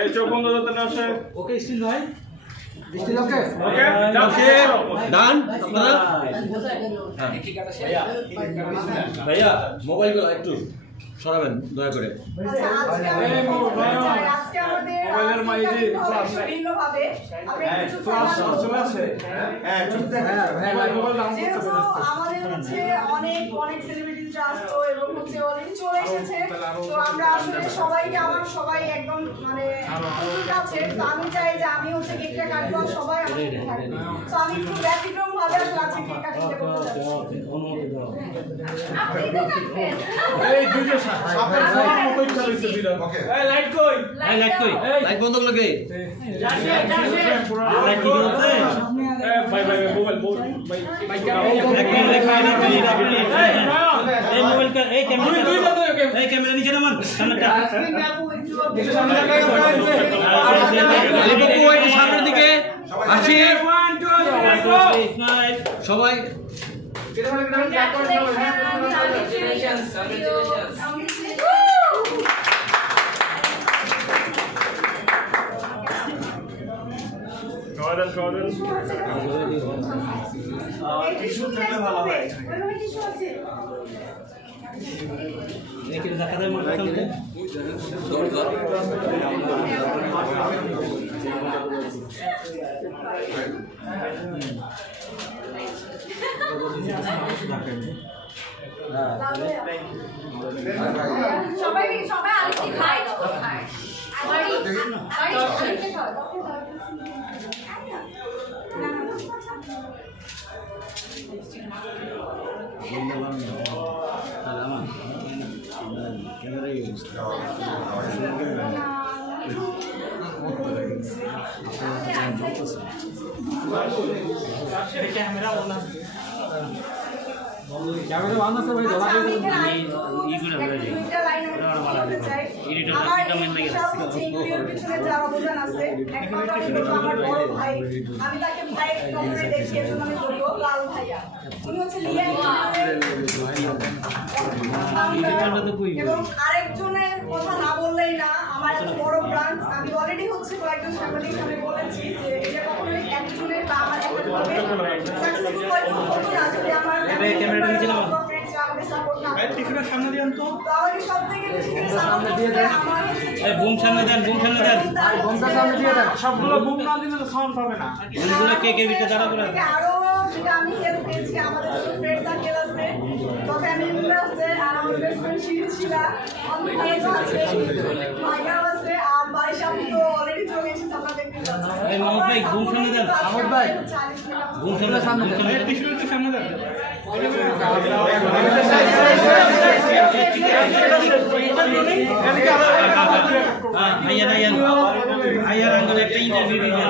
এই চোখ বন্ধ করতে না আসে। ওকে স্টিল ভাই, স্টিল ওকে ওকে ডান আপনারা। ভাইয়া মোবাইলগুলো একটু সরাবেন দয়া করে। আজকে আমাদের ভিন্নভাবে আমাদের হচ্ছে অনেক অনেক সেলিব্রিটিরা আসতো এবং হচ্ছে অলরেডি চলে এসেছে। তো আমরা আসলে সবাইকে আমার সবাই একদম মানে কাছে, তো আমি চাই যে আমি হচ্ছে কেকটা কাটবো আর সবাই আমার সাথে থাকবে। তো আমি একটু ব্যতিক্রম ভাবে আসলে আজকে কেক কাটিংটা করতে যাচ্ছি। আপনি তো কাটবেন। এই দুটো সাপের ফোন মতই চালাইছে বিরাট। ওকে এই লাইট কই, এই লাইট কই, লাইট বন্ধ করলো কে? লাইট কি হচ্ছে? ভাই ভাই মোবাইল ভাই এই মোবাইল কা এই ক্যামেরা নিচে নামান সামনেটা। আলিপু একটু সামনের দিকে আসি। সবাই টিস্যু থাকলে ভালো হয়। টিস্যু আছে। দেখি দেখা যায় মনে হচ্ছে সবাই সবাই আরেকটি খায় খায় বাড়ি বাড়ি আরেকটি খায় ক্যামেরা ওনা ক্যামেরা বান আছে ভাই ধরা ই করে বলে দিই আমি তাকে ভাই কখনোই দেখি এজন্য আমি বলবো লাল ভাইয়া উনি হচ্ছে লিয়া এবং আরেকজনের কথা না বললেই না আমার এত বড় ব্রাঞ্চ আমি অলরেডি হচ্ছে কয়েকজন সাংবাদিক সামনে বলেছি যে এটা কখনোই একজনের বা আমার একভাবে সাকসেসফুল হতো না যদি আমার ক্যামেরা নিচে নাও টিফিনের সামনে দিন তো তাহলে সবথেকে বেশি সামনে দিয়ে দেন আমার এই বুম সামনে দেন, বুম সামনে দেন, বন্ধা সামনে দিয়ে দেন। সবগুলো বুক না দিলে তো সাউন্ড পাবে না। এগুলো কে কে ভিতরে দাঁড়া করে আরো যেটা আমি হেল্প পেয়েছি আমাদের যত ফ্রেন্ড সার্কেল আছে তো ফ্যামিলি মেম্বার আছে আর আমার বেস্ট ফ্রেন্ড শিলা অনেক আছে ভাইয়া আছে আর ভাই সামনে তো অলরেডি চলে এসেছে আমরা দেখতে পাচ্ছি এই মাহমুদ ভাই বুম সামনে দেন, মাহমুদ ভাই বুম সামনে দেন, টিস্যুটা সামনে দেন। আইয়ার আইয়ার আইয়ার আঙ্গুল একটা ইন্টারভিউ দিবেন।